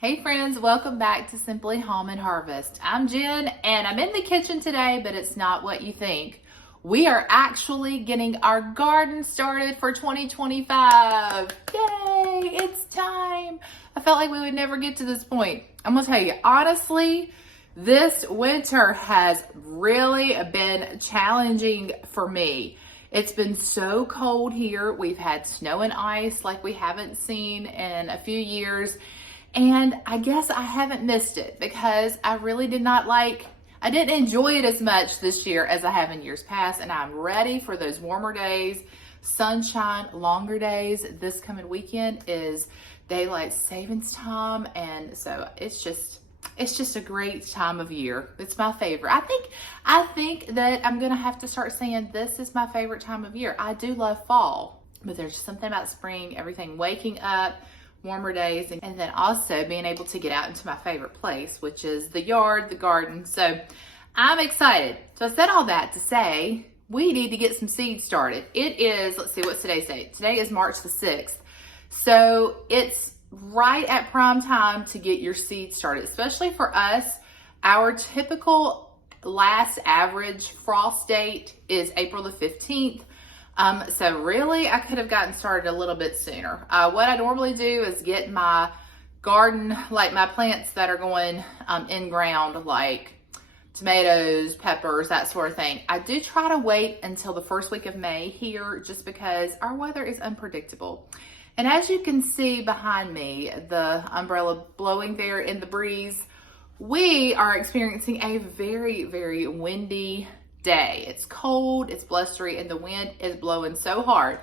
Hey friends, welcome back to Simply Home and Harvest. I'm Jen and I'm in the kitchen today, but it's not what you think. We are actually getting our garden started for 2025. Yay, it's time. I felt like we would never get to this point. I'm gonna tell you, honestly, this winter has really been challenging for me. It's been so cold here. We've had snow and ice like we haven't seen in a few years. And I guess I haven't missed it because I really I didn't enjoy it as much this year as I have in years past. And I'm ready for those warmer days, sunshine, longer days. This coming weekend is daylight savings time. And so it's just a great time of year. It's my favorite. I think that I'm going to have to start saying this is my favorite time of year. I do love fall, but there's something about spring, everything waking up, warmer days, and then also being able to get out into my favorite place, which is the yard, the garden. So I'm excited. So I said all that to say we need to get some seeds started. It is, let's see, what's today's date? Today is March the 6th. So it's right at prime time to get your seeds started, especially for us. Our typical last average frost date is April the 15th. So really, I could have gotten started a little bit sooner. What I normally do is get my garden, like my plants that are going in ground, like tomatoes, peppers, that sort of thing. I do try to wait until the first week of May here just because our weather is unpredictable. And as you can see behind me, the umbrella blowing there in the breeze, we are experiencing a very, very windy day. It's cold, it's blustery, and the wind is blowing so hard.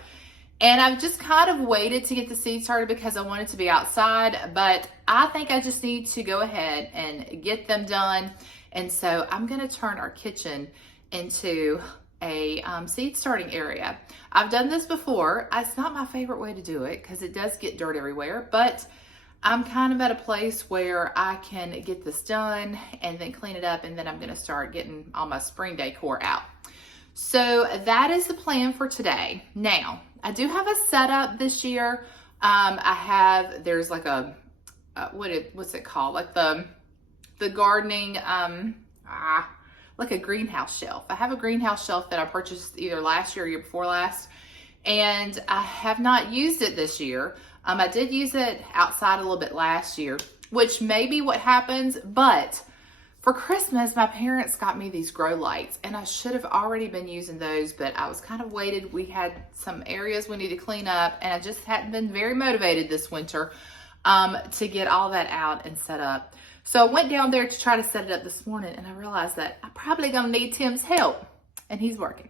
And I've just kind of waited to get the seeds started because I wanted to be outside, but I think I just need to go ahead and get them done. And so I'm going to turn our kitchen into a seed starting area. I've done this before. It's not my favorite way to do it because it does get dirt everywhere, but I'm kind of at a place where I can get this done and then clean it up, and then I'm going to start getting all my spring decor out. So that is the plan for today. Now, I do have a setup this year. There's like a, what's it called? Like the gardening, like a greenhouse shelf. I have a greenhouse shelf that I purchased either last year or year before last, and I have not used it this year. I did use it outside a little bit last year, which may be what happens, but for Christmas, my parents got me these grow lights, and I should have already been using those, but I was kind of waited. We had some areas we need to clean up, and I just hadn't been very motivated this winter to get all that out and set up. So I went down there to try to set it up this morning, and I realized that I'm probably gonna need Tim's help, and he's working.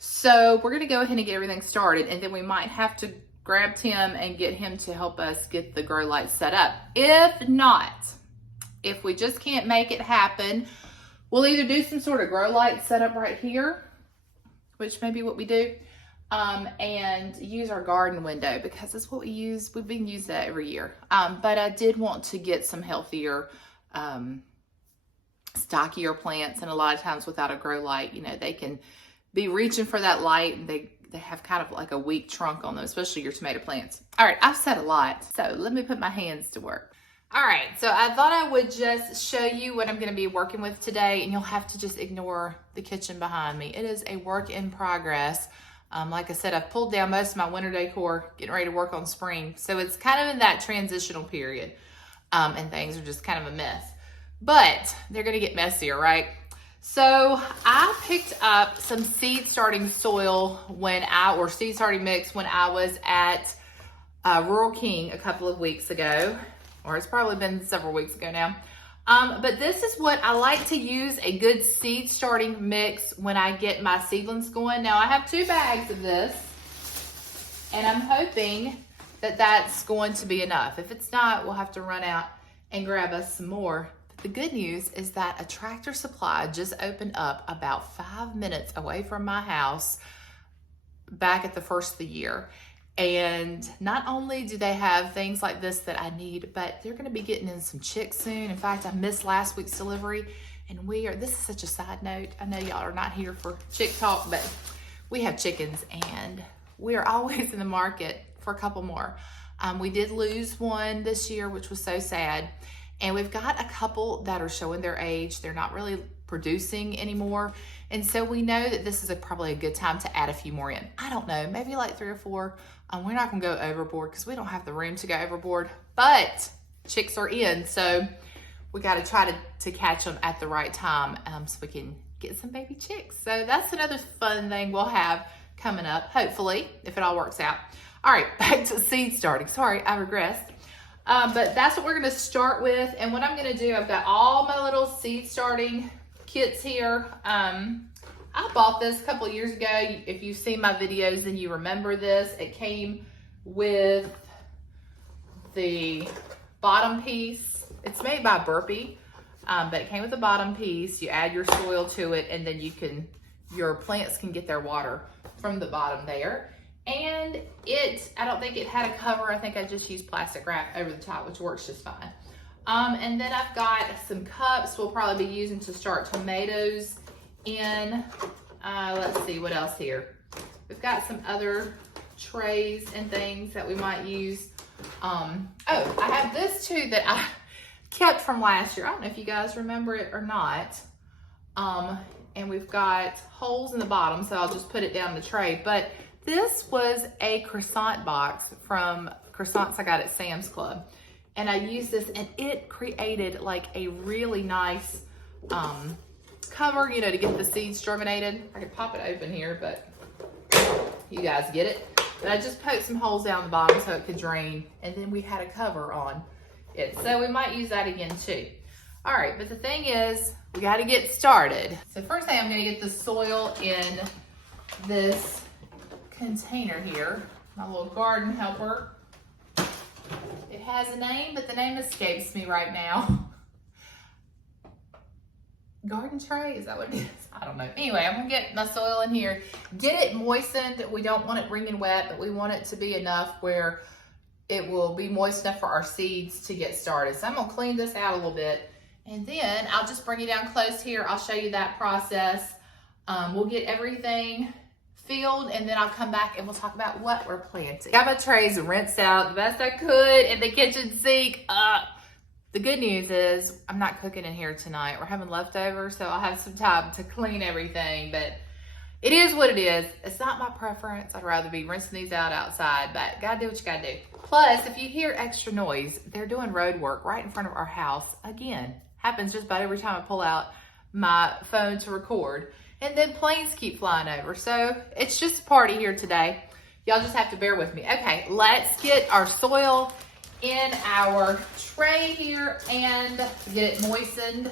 So we're gonna go ahead and get everything started, and then we might have to grab Tim and get him to help us get the grow lights set up. If not, if we just can't make it happen, we'll either do some sort of grow light setup right here, which may be what we do, and use our garden window because that's what we use. We've been using that every year. But I did want to get some healthier, stockier plants, and a lot of times without a grow light, you know, they can be reaching for that light, and they have kind of like a weak trunk on them, especially your tomato plants. All right, I've said a lot, so let me put my hands to work. All right, so I thought I would just show you what I'm gonna be working with today, and you'll have to just ignore the kitchen behind me. It is a work in progress. Like I said, I've pulled down most of my winter decor, getting ready to work on spring. So it's kind of in that transitional period, and things are just kind of a mess. But they're gonna get messier, right? So I picked up some seed starting soil or seed starting mix when I was at Rural King a couple of weeks ago, or it's probably been several weeks ago now. But this is what I like to use, a good seed starting mix when I get my seedlings going. Now I have 2 bags of this, and I'm hoping that that's going to be enough. If it's not, we'll have to run out and grab us some more. The good news is that a Tractor Supply just opened up about 5 minutes away from my house back at the first of the year. And not only do they have things like this that I need, but they're going to be getting in some chicks soon. In fact, I missed last week's delivery, and this is such a side note. I know y'all are not here for chick talk, but we have chickens, and we are always in the market for a couple more. We did lose one this year, which was so sad. And we've got a couple that are showing their age. They're not really producing anymore. And so we know that this is probably a good time to add a few more in. I don't know, maybe like 3 or 4. We're not gonna go overboard because we don't have the room to go overboard, but chicks are in. So we gotta try to catch them at the right time so we can get some baby chicks. So that's another fun thing we'll have coming up, hopefully, if it all works out. All right, back to seed starting. Sorry, I regressed. But that's what we're gonna start with. And what I'm gonna do, I've got all my little seed starting kits here. I bought this a couple of years ago. If you've seen my videos, then you remember this. It came with the bottom piece. It's made by Burpee, but it came with the bottom piece. You add your soil to it, and then your plants can get their water from the bottom there. And I don't think it had a cover. I think I just used plastic wrap over the top, which works just fine. And then I've got some cups we'll probably be using to start tomatoes in. Let's see what else here. We've got some other trays and things that we might use. Oh, I have this too that I kept from last year. I don't know if you guys remember it or not. And we've got holes in the bottom, so I'll just put it down the tray. But this was a croissant box from croissants I got at Sam's Club. And I used this, and it created like a really nice cover, you know, to get the seeds germinated. I could pop it open here, but you guys get it. But I just poked some holes down the bottom so it could drain, and then we had a cover on it. So we might use that again too. All right, but the thing is, we gotta get started. So first thing, I'm gonna get the soil in this container here, my little garden helper. It has a name, but the name escapes me right now. Garden tray, is that what it is? I don't know. Anyway, I'm gonna get my soil in here, get it moistened. We don't want it wringing wet, but we want it to be enough where it will be moist enough for our seeds to get started. So I'm gonna clean this out a little bit, and then I'll just bring you down close here. I'll show you that process. We'll get everything filled, and then I'll come back and we'll talk about what we're planting. Got my trays rinsed out the best I could in the kitchen sink. The good news is I'm not cooking in here tonight. We're having leftovers, so I'll have some time to clean everything, but it is what it is. It's not my preference. I'd rather be rinsing these out outside, but gotta do what you gotta do. Plus, if you hear extra noise, they're doing road work right in front of our house. Again, happens just about every time I pull out my phone to record. And then planes keep flying over. So it's just a party here today. Y'all just have to bear with me. Okay, let's get our soil in our tray here and get it moistened.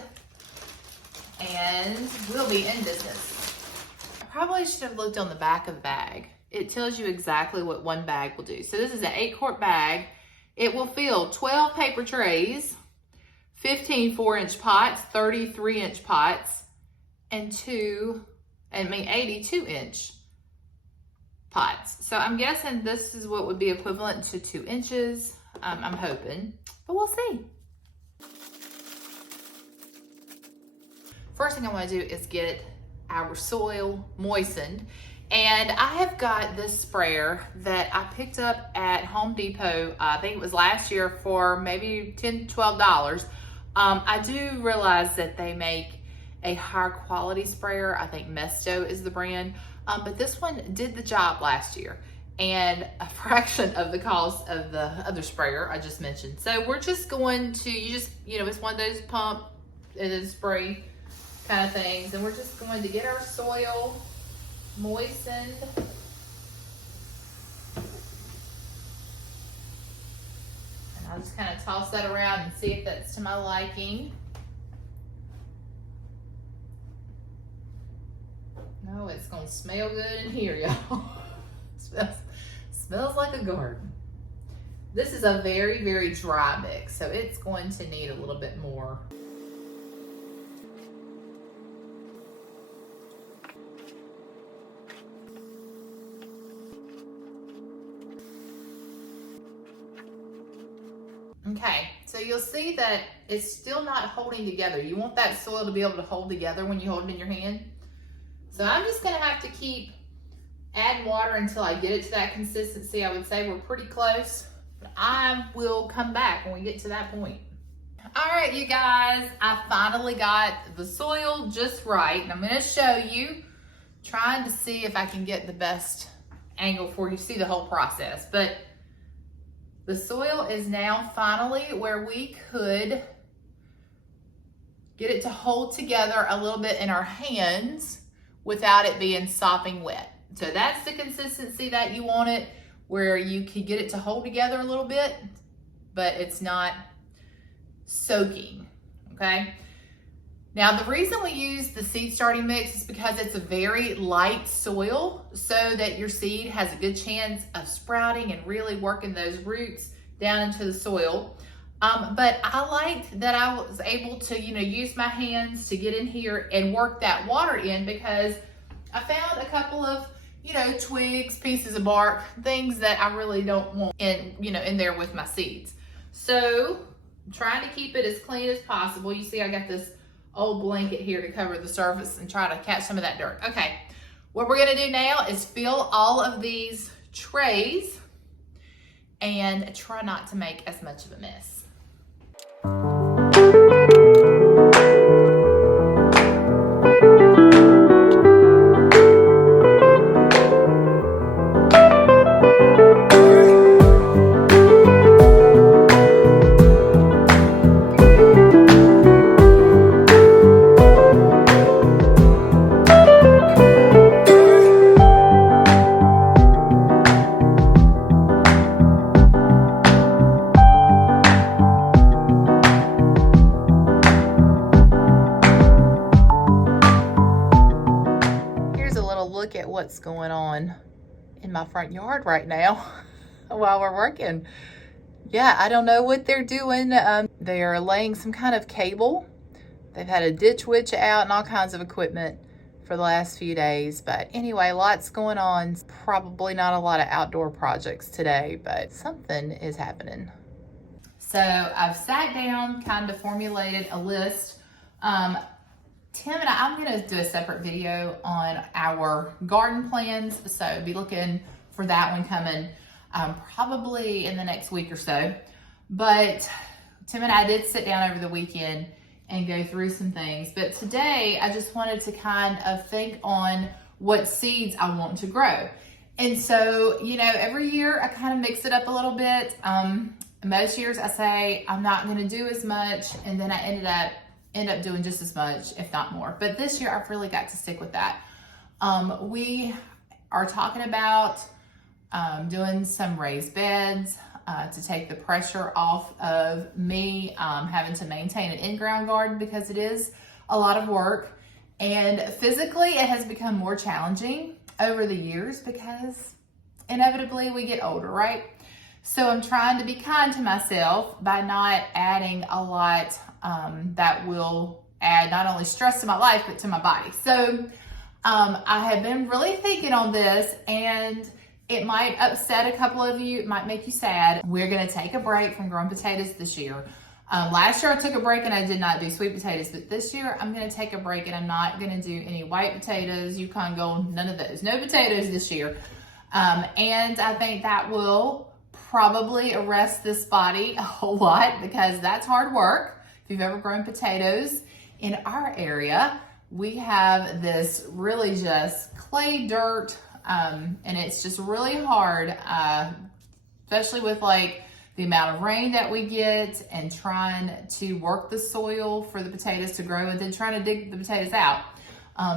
And we'll be in business. I probably should have looked on the back of the bag. It tells you exactly what one bag will do. So this is an 8-quart bag. It will fill 12 paper trays, 15 4-inch pots, 30 3-inch pots, and 82-inch pots. So I'm guessing this is what would be equivalent to 2 inches. I'm hoping, but we'll see. First thing I want to do is get our soil moistened. And I have got this sprayer that I picked up at Home Depot. I think it was last year for maybe $10, $12. I do realize that they make a higher quality sprayer. I think Mesto is the brand, but this one did the job last year and a fraction of the cost of the other sprayer I just mentioned. So we're just going to, it's one of those pump and spray kind of things, and we're just going to get our soil moistened. And I'll just kind of toss that around and see if that's to my liking. No, it's gonna smell good in here, y'all. Smells like a garden. This is a very, very dry mix, so it's going to need a little bit more. Okay, so you'll see that it's still not holding together. You want that soil to be able to hold together when you hold it in your hand. So I'm just gonna have to keep adding water until I get it to that consistency. I would say we're pretty close. I will come back when we get to that point. All right, you guys, I finally got the soil just right, and I'm gonna show you, trying to see if I can get the best angle for you to see the whole process. But the soil is now finally where we could get it to hold together a little bit in our hands without it being sopping wet. So that's the consistency that you want it, where you can get it to hold together a little bit, but it's not soaking, okay? Now, the reason we use the seed starting mix is because it's a very light soil, so that your seed has a good chance of sprouting and really working those roots down into the soil. But I liked that I was able to, use my hands to get in here and work that water in, because I found a couple of, twigs, pieces of bark, things that I really don't want in there with my seeds. So I'm trying to keep it as clean as possible. You see, I got this old blanket here to cover the surface and try to catch some of that dirt. Okay, what we're gonna do now is fill all of these trays and try not to make as much of a mess. Look at what's going on in my front yard right now while we're working. Yeah, I don't know what they're doing. They're laying some kind of cable. They've had a ditch witch out and all kinds of equipment for the last few days. But anyway, lots going on. Probably not a lot of outdoor projects today, but something is happening. So I've sat down, kind of formulated a list. Tim and I'm gonna do a separate video on our garden plans, so be looking for that one coming probably in the next week or so. But Tim and I did sit down over the weekend and go through some things. But today I just wanted to kind of think on what seeds I want to grow. And so, every year I kind of mix it up a little bit. Most years I say I'm not gonna do as much, and then I end up doing just as much, if not more. But this year I've really got to stick with that. We are talking about doing some raised beds to take the pressure off of me having to maintain an in-ground garden, because it is a lot of work. And physically it has become more challenging over the years, because inevitably we get older, right? So I'm trying to be kind to myself by not adding a lot that will add not only stress to my life, but to my body. So I have been really thinking on this, and it might upset a couple of you. It might make you sad. We're gonna take a break from growing potatoes this year. Last year I took a break and I did not do sweet potatoes, but this year I'm gonna take a break and I'm not gonna do any white potatoes, Yukon Gold, none of those. No potatoes this year. And I think that will probably arrest this body a whole lot, because that's hard work. If you've ever grown potatoes in our area, we have this really just clay dirt, and it's just really hard, especially with like the amount of rain that we get and trying to work the soil for the potatoes to grow and then trying to dig the potatoes out.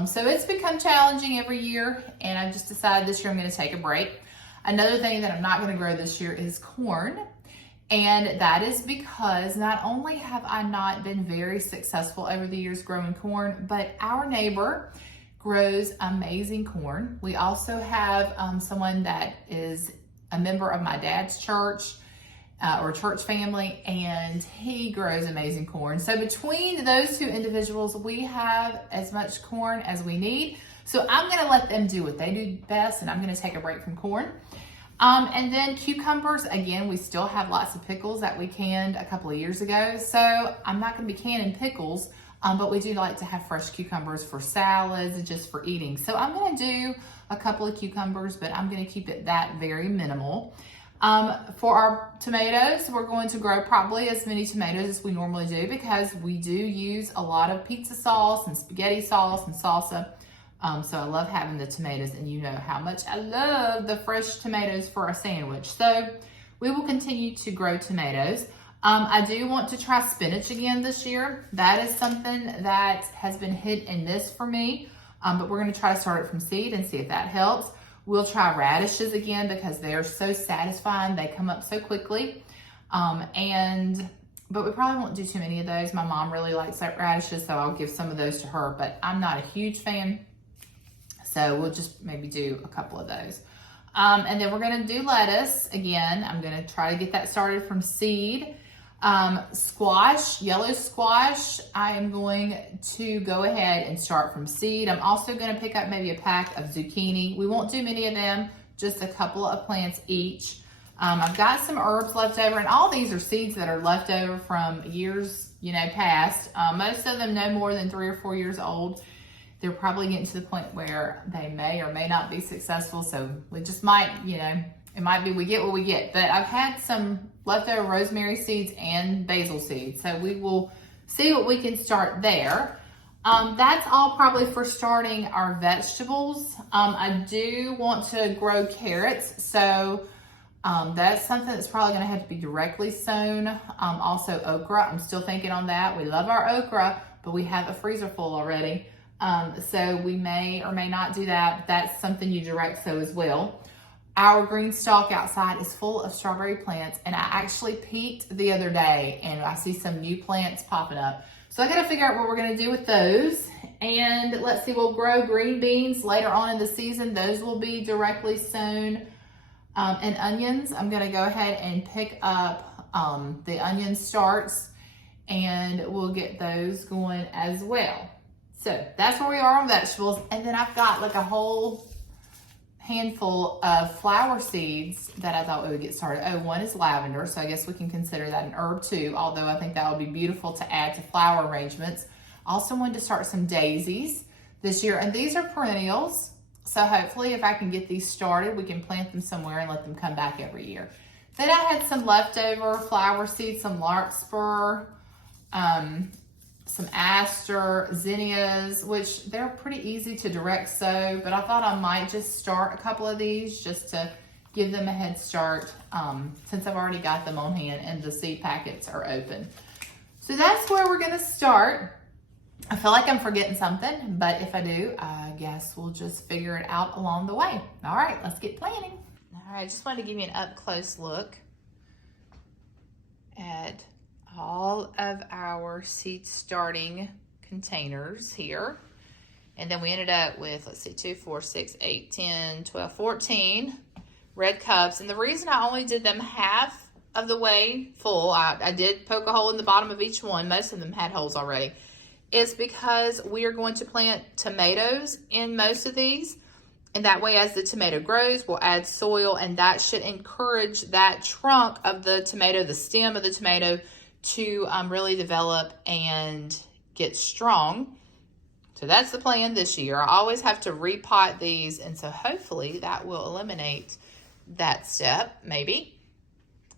So it's become challenging every year, and I've just decided this year I'm going to take a break. Another thing that I'm not going to grow this year is corn. And that is because not only have I not been very successful over the years growing corn, but our neighbor grows amazing corn. We also have someone that is a member of my dad's church or church family, and he grows amazing corn. So between those two individuals, we have as much corn as we need. So I'm gonna let them do what they do best, and I'm gonna take a break from corn. And then cucumbers, again, we still have lots of pickles that we canned a couple of years ago. So I'm not gonna be canning pickles, but we do like to have fresh cucumbers for salads and just for eating. So I'm gonna do a couple of cucumbers, but I'm gonna keep it that very minimal. For our tomatoes, we're going to grow probably as many tomatoes as we normally do because we do use a lot of pizza sauce and spaghetti sauce and salsa. So I love having the tomatoes, and you know how much I love the fresh tomatoes for a sandwich. So we will continue to grow tomatoes. I do want to try spinach again this year. That is something that has been hit and miss for me, but we're gonna try to start it from seed and see if that helps. We'll try radishes again because they are so satisfying. They come up so quickly. But we probably won't do too many of those. My mom really likes radishes, so I'll give some of those to her, but I'm not a huge fan. So we'll just maybe do a couple of those. And then we're gonna do lettuce again. I'm gonna try to get that started from seed. Squash, yellow squash, I am going to go ahead and start from seed. I'm also gonna pick up maybe a pack of zucchini. We won't do many of them, just a couple of plants each. I've got some herbs left over, and all these are seeds that are left over from years, past. Most of them no more than 3 or 4 years old. They're probably getting to the point where they may or may not be successful. So we just might, it might be we get what we get. But I've had some leftover rosemary seeds and basil seeds. So we will see what we can start there. That's all probably for starting our vegetables. I do want to grow carrots. So that's something that's probably gonna have to be directly sown. Also okra, I'm still thinking on that. We love our okra, but we have a freezer full already. So we may or may not do that. That's something you direct sow as well. Our green stalk outside is full of strawberry plants, and I actually peeked the other day and I see some new plants popping up. So I gotta figure out what we're gonna do with those. And let's see, we'll grow green beans later on in the season. Those will be directly sown. And onions, I'm gonna go ahead and pick up the onion starts, and we'll get those going as well. So that's where we are on vegetables. And then I've got like a whole handful of flower seeds that I thought we would get started. Oh, one is lavender, so I guess we can consider that an herb too, although I think that would be beautiful to add to flower arrangements. Also wanted to start some daisies this year, and these are perennials. So hopefully if I can get these started, we can plant them somewhere and let them come back every year. Then I had some leftover flower seeds, some larkspur, some aster, zinnias, which they're pretty easy to direct sow, but I thought I might just start a couple of these just to give them a head start since I've already got them on hand and the seed packets are open. So that's where we're gonna start. I feel like I'm forgetting something, but if I do, I guess we'll just figure it out along the way. All right, let's get planting. All right, just wanted to give you an up close look at all of our seed starting containers here. And then we ended up with, let's see, 2, 4, 6, 8, 10, 12, 14 red cups. And the reason I only did them half of the way full, I did poke a hole in the bottom of each one. Most of them had holes already. Is because we are going to plant tomatoes in most of these. And that way, as the tomato grows, we'll add soil, and that should encourage that trunk of the tomato, the stem of the tomato, to really develop and get strong. So that's the plan this year. I always have to repot these, and so hopefully that will eliminate that step, maybe.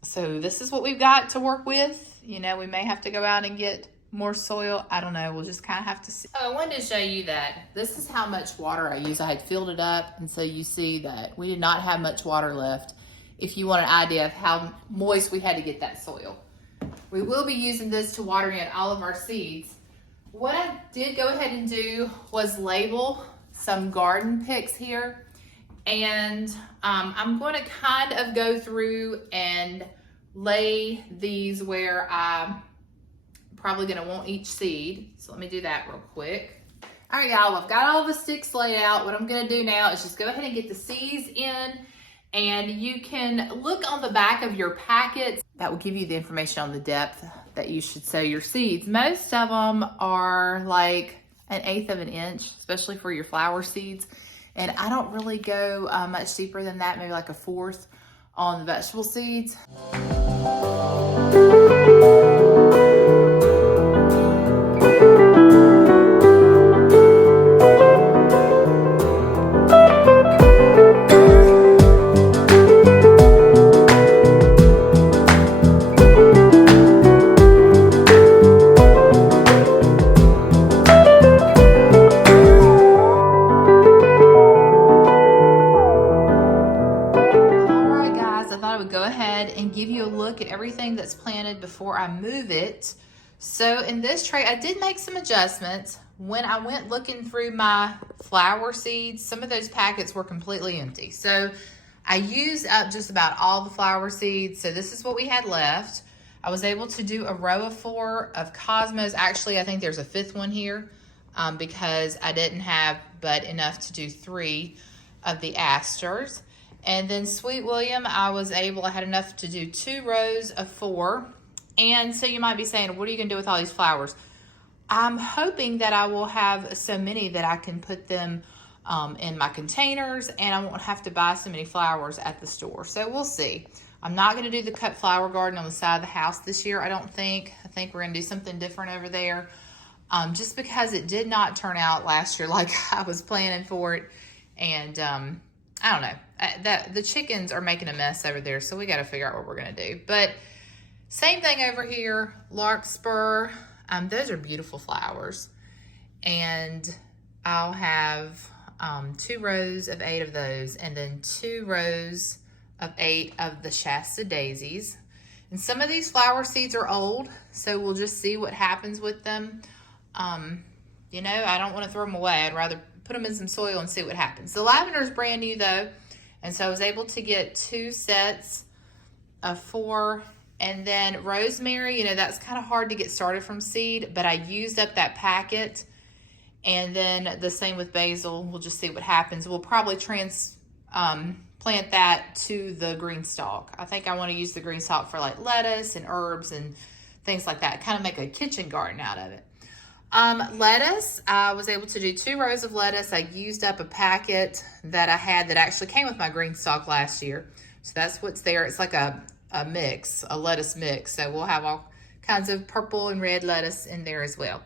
So this is what we've got to work with. We may have to go out and get more soil. I don't know. We'll just kind of have to see. Oh, I wanted to show you that this is how much water I use. I had filled it up, and so you see that we did not have much water left. If you want an idea of how moist we had to get that soil. We will be using this to water in all of our seeds. What I did go ahead and do was label some garden picks here. And I'm going to kind of go through and lay these where I'm probably going to want each seed. So let me do that real quick. All right, y'all, I've got all the sticks laid out. What I'm going to do now is just go ahead and get the seeds in. And you can look on the back of your packets. That will give you the information on the depth that you should sow your seeds. Most of them are like 1/8 of an inch, especially for your flower seeds. And I don't really go much deeper than that, maybe like 1/4 on the vegetable seeds. it. So in this tray, I did make some adjustments. When I went looking through my flower seeds, some of those packets were completely empty. So I used up just about all the flower seeds. So this is what we had left. I was able to do a row of 4 of Cosmos. Actually, I think there's a 5th one here because I didn't have but enough to do 3 of the asters. And then Sweet William, I had enough to do 2 rows of 4. And so you might be saying, what are you gonna do with all these flowers? I'm hoping that I will have so many that I can put them in my containers and I won't have to buy so many flowers at the store. So we'll see. I'm not gonna do the cut flower garden on the side of the house this year, I don't think. I think we're gonna do something different over there. Just because it did not turn out last year like I was planning for it. And I don't know, the chickens are making a mess over there, so we gotta figure out what we're gonna do. But same thing over here, larkspur. Those are beautiful flowers. And I'll have 2 rows of 8 of those and then 2 rows of 8 of the Shasta daisies. And some of these flower seeds are old, so we'll just see what happens with them. You know, I don't want to throw them away. I'd rather put them in some soil and see what happens. The lavender is brand new though, and so I was able to get 2 sets of 4. And then rosemary, you know, that's kind of hard to get started from seed, but I used up that packet. And then the same with basil. We'll just see what happens. We'll probably plant that to the green stalk. I think I want to use the green stalk for like lettuce and herbs and things like that. Kind of make a kitchen garden out of it. Lettuce, I was able to do 2 rows of lettuce. I used up a packet that I had that actually came with my green stalk last year. So that's what's there. It's like a mix, a lettuce mix. So we'll have all kinds of purple and red lettuce in there as well.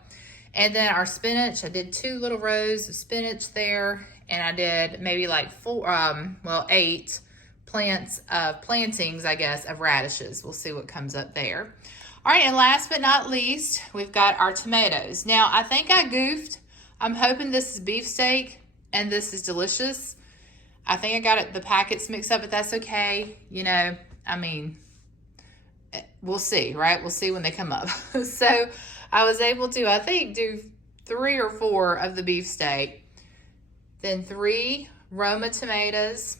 And then our spinach, I did 2 little rows of spinach there. And I did maybe like 8 plantings, I guess, of radishes. We'll see what comes up there. All right, and last but not least, we've got our tomatoes. Now, I think I goofed. I'm hoping this is beefsteak and this is delicious. I think I got the packets mixed up, but that's okay. You know, I mean, we'll see, right? We'll see when they come up. So I was able to, I think, do 3 or 4 of the beefsteak, then 3 Roma tomatoes,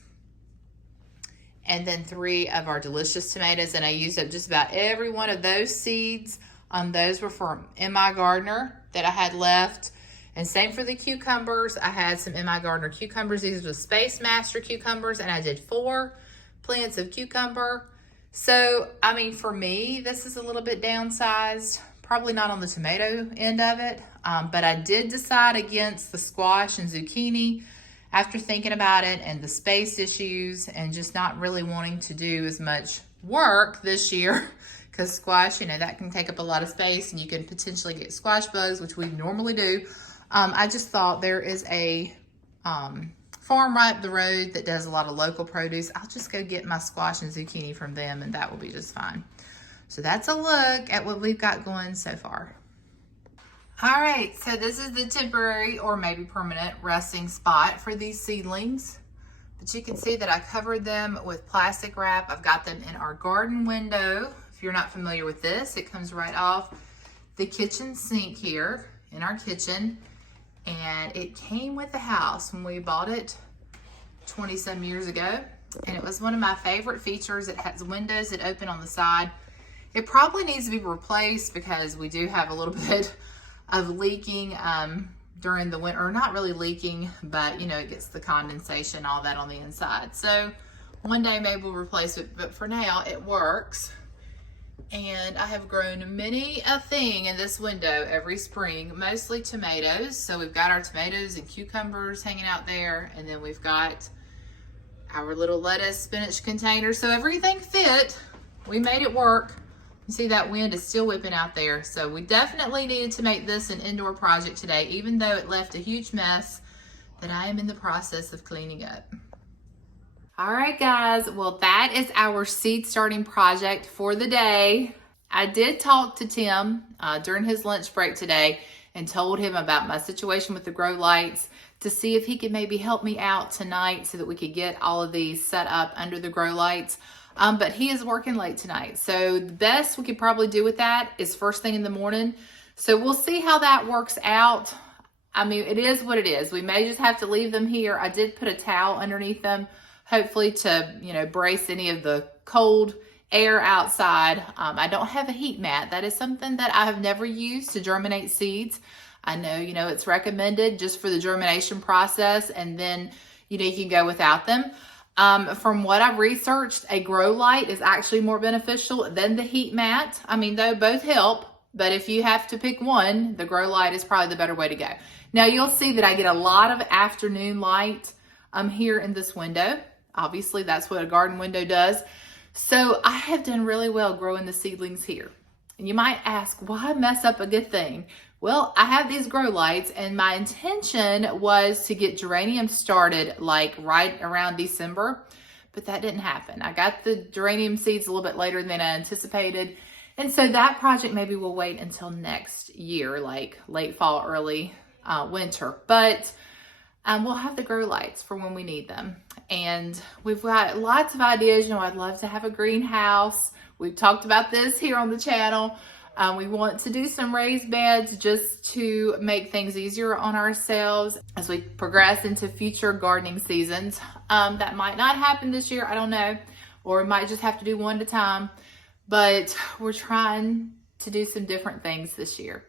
and then 3 of our delicious tomatoes. And I used up just about every one of those seeds. Those were from M.I. Gardner that I had left. And same for the cucumbers. I had some M.I. Gardner cucumbers. These were Space Master cucumbers, and I did 4 plants of cucumber. So, I mean, for me, this is a little bit downsized. Probably not on the tomato end of it. But I did decide against the squash and zucchini after thinking about it and the space issues and just not really wanting to do as much work this year because squash, you know, that can take up a lot of space and you can potentially get squash bugs, which we normally do. I just thought there is a farm right up the road that does a lot of local produce. I'll just go get my squash and zucchini from them and that will be just fine. So that's a look at what we've got going so far. All right, so this is the temporary or maybe permanent resting spot for these seedlings. But you can see that I covered them with plastic wrap. I've got them in our garden window. If you're not familiar with this, it comes right off the kitchen sink here in our kitchen. And it came with the house when we bought it 20 some years ago. And it was one of my favorite features. It has windows that open on the side. It probably needs to be replaced because we do have a little bit of leaking during the winter, or not really leaking, but you know, it gets the condensation, all that on the inside. So one day maybe we'll replace it, but for now it works. And I have grown many a thing in this window every spring, mostly tomatoes. So we've got our tomatoes and cucumbers hanging out there, and then we've got our little lettuce, spinach container. So everything fit. We made it work. You see that wind is still whipping out there. So we definitely needed to make this an indoor project today, even though it left a huge mess that I am in the process of cleaning up. All right, guys. Well, that is our seed starting project for the day. I did talk to Tim during his lunch break today and told him about my situation with the grow lights to see if he could maybe help me out tonight so that we could get all of these set up under the grow lights. But he is working late tonight. So the best we could probably do with that is first thing in the morning. So we'll see how that works out. I mean, it is what it is. We may just have to leave them here. I did put a towel underneath them, hopefully to, brace any of the cold air outside. I don't have a heat mat. That is something that I have never used to germinate seeds. I know, it's recommended just for the germination process, and then, you can go without them. From what I've researched, a grow light is actually more beneficial than the heat mat. I mean, though both help, but if you have to pick one, the grow light is probably the better way to go. Now you'll see that I get a lot of afternoon light here in this window. Obviously, that's what a garden window does. So I have done really well growing the seedlings here. And you might ask, why mess up a good thing? Well, I have these grow lights, and my intention was to get geraniums started like right around December, but that didn't happen. I got the geranium seeds a little bit later than I anticipated. And so that project maybe will wait until next year, like late fall, early winter. But we'll have the grow lights for when we need them. And we've got lots of ideas. I'd love to have a greenhouse. We've talked about this here on the channel. We want to do some raised beds just to make things easier on ourselves as we progress into future gardening seasons. That might not happen this year, I don't know. Or we might just have to do one at a time. But we're trying to do some different things this year.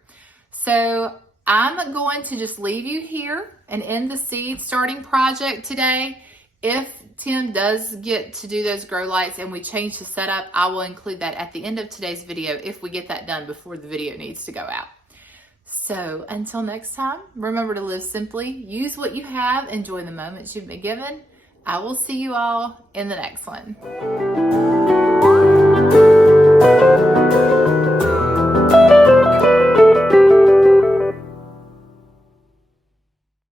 So I'm going to just leave you here and end the seed starting project today. If Tim does get to do those grow lights and we change the setup, I will include that at the end of today's video if we get that done before the video needs to go out. So until next time, remember to live simply, use what you have, enjoy the moments you've been given. I will see you all in the next one.